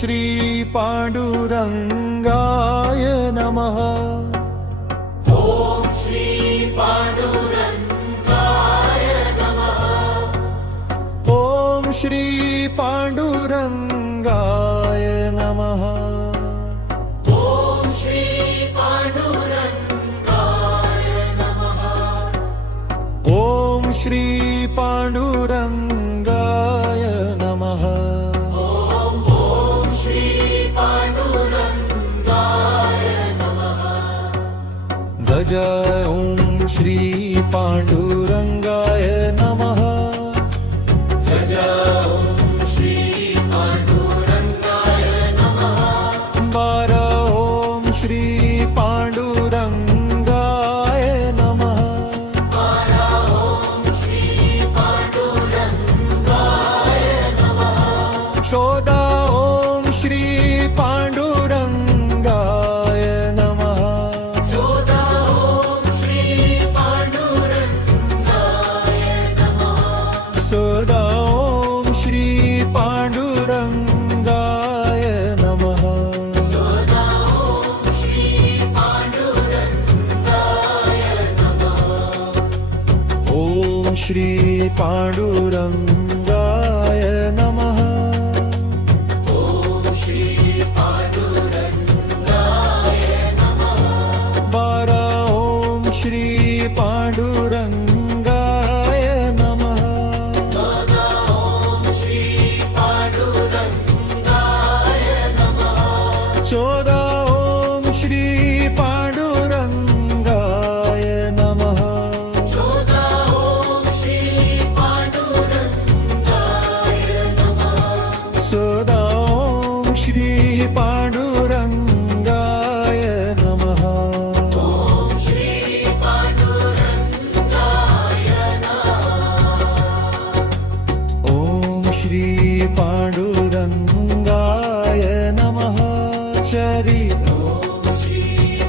श्री पांडुरंगाय नमः। ओम श्री पांडुरंगाय नमः। ओम श्री पांडुरंगाय नमः। ओम श्री पांडुरंगाय नमः। ओम श्री पांडुरंगाय नमः। ओम श्री पांडुरंगाय नमः। गज ओम श्री पांडुरंगाय नमः। जय ओम श्री पांडुरंगाय नमः। बार ओम श्री पांडुरंगाय नमः। ओम श्री पांडुरंगाय नमः। 14 ओम श्री पांडुरंगाय नमः। 14 ओम श्री पांडुरंगाय नमः। 16 ओम श्री पांडुरंगाय नमः। 14 ओम श्री पांडुरंगाय नमः। ओम श्री पांडुरंगाय नमः। ओम श्री पांडुरंगाय नमः। 12 ओम श्री पांडुरंगाय नमः। 14 ओम श्री पांडुरंगाय नमः। 14 ओम श्री पांडुरंगाय नमः। 14 ओम श्री पांडुरंगाय नमः। 16 ओम श्री पांडुरंगाय नमः। ओम श्री पांडुरंगाय नमः। ओम श्री पांडुरंगाय नमः। चरी ओम श्री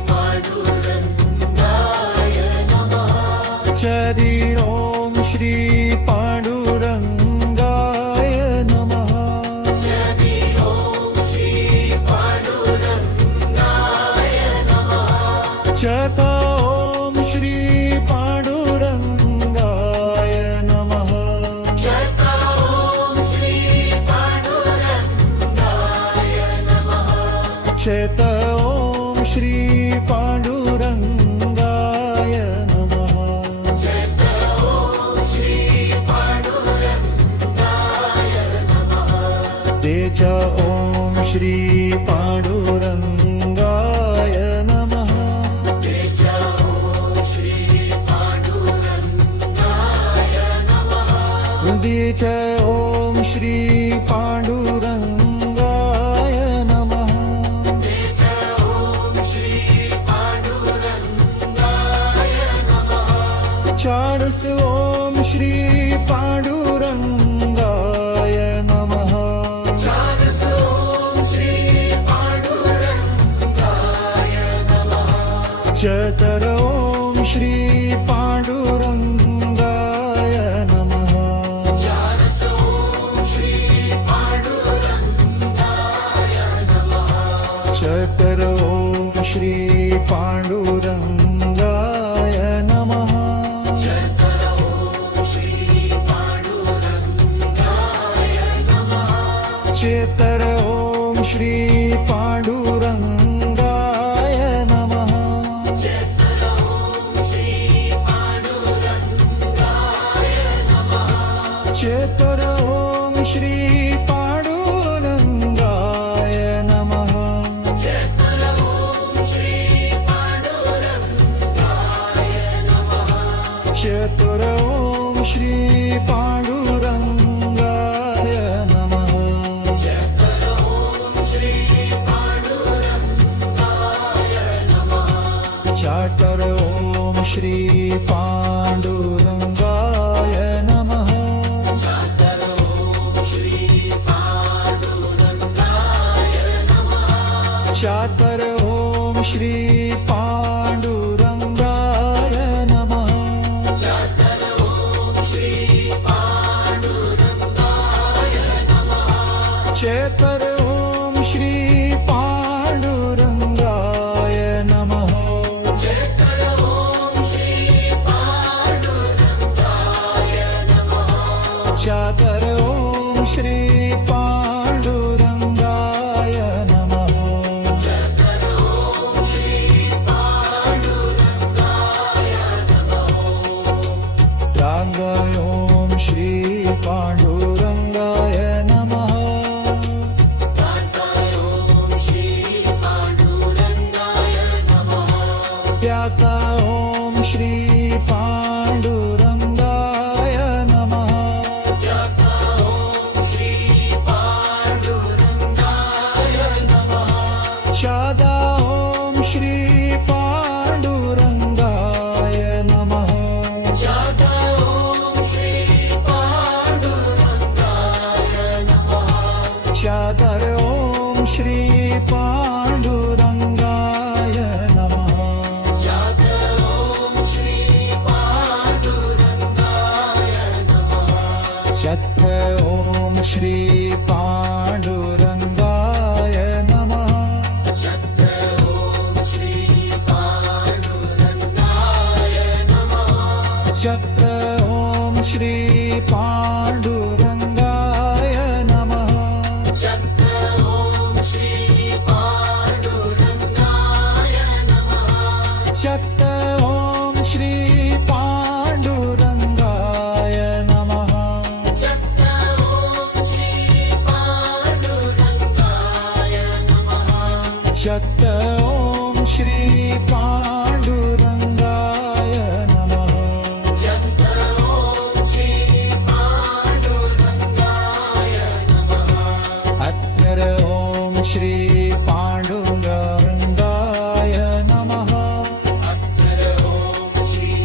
पांडुरंगाय नमः। चरी ओम श्री पांडुरंगाय नमः। जय ओम श्री पांडुरंगाय नमः। चत ओम श्री पांडुरंगाय नमः। चत ओम श्री पांडुरंगाय नमः। चेत ओम श्री पांडुरंगाय नमः। चत ओम श्री पांडुरंगाय नमः। तेज ओम श्री पांडुरंगाय नमः। तेज ओम श्री पांडुरंगाय नमः। उदीच ओम श्री पांडुरंगाय नमः। तेज ओम श्री पांडुरंगाय नमः। चारस ओम श्री पांडुरंगाय नमः। चारस ओम श्री पांडुरंगाय नमः। चतर ओम श्री पांडुरंगाय नमः। चारस ओम श्री पांडुरंगाय नमः। चतर ओम श्री पांडुरंगाय नमः। चतर ओम श्री पांडुरंगाय नमः। चेतर ओम श्री पांडुरंगाय नमः। चतर ओम श्री पांडुरंगाय नमः। चेतर ओम श्री पांडुरंगाय नमः। चतर ओम श्री पांडुरंगाय नमः। चतुर ओम श्री पांडुरंगाय नमः। चतर ओम श्री पांडुरंगाय नमः। चातर ओम श्री पांडुरंगाय नमः। चतर ओम श्री पांडुरंगाय नमः। चातर ओम श्री पांडुरंगाय नमः। चतर ओम श्री पांडुरंगाय नमः। चेतर ओम पांडुरंगाय नमः दाताय ॐ श्री पाण्डुरङ्गाय नमः व्याता ॐ श्री पांडुरंगाय नमः याता ॐ श्री पाण्डुरङ्गाय नमः शादा ॐ श्री पांडुरंगाय नमः जाता ॐ श्री पाण्डुरङ्गाय नमः शादर ॐ श्री पांडुरंगाय नमः जाता ॐ श्री पाण्डुरङ्गाय नमः शत्र ॐ श्री पांडुरंगाय नमः चत्र ॐ श्री पाण्डुरङ्गाय नमः शत्र ॐ श्री पांडुरंगाय नमः चत्र ॐ श्री पाण्डुरङ्गाय नमः शत्र ॐ श्री पांडुरंगाय नमः चत्र ॐ श्री पाण्डुरङ्गाय नमः शत्र ॐ श्री पांडुरंगाय नमः चत्र ॐ श्री पाण्डुरङ्गाय नमः अत्र ॐ श्री पांडुरंगाय नमः अत्र ॐ श्री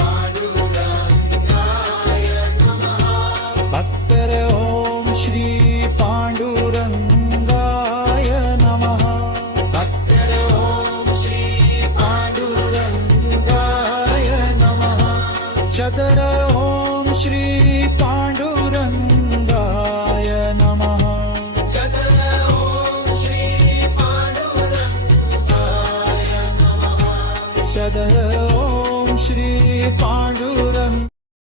पाण्डुरङ्गाय नमः अत्र ॐ श्री पांडुरंगाय नमः अत्र ॐ श्री पांडुरंगाय नमः शतर ॐ श्री पांडुरंगाय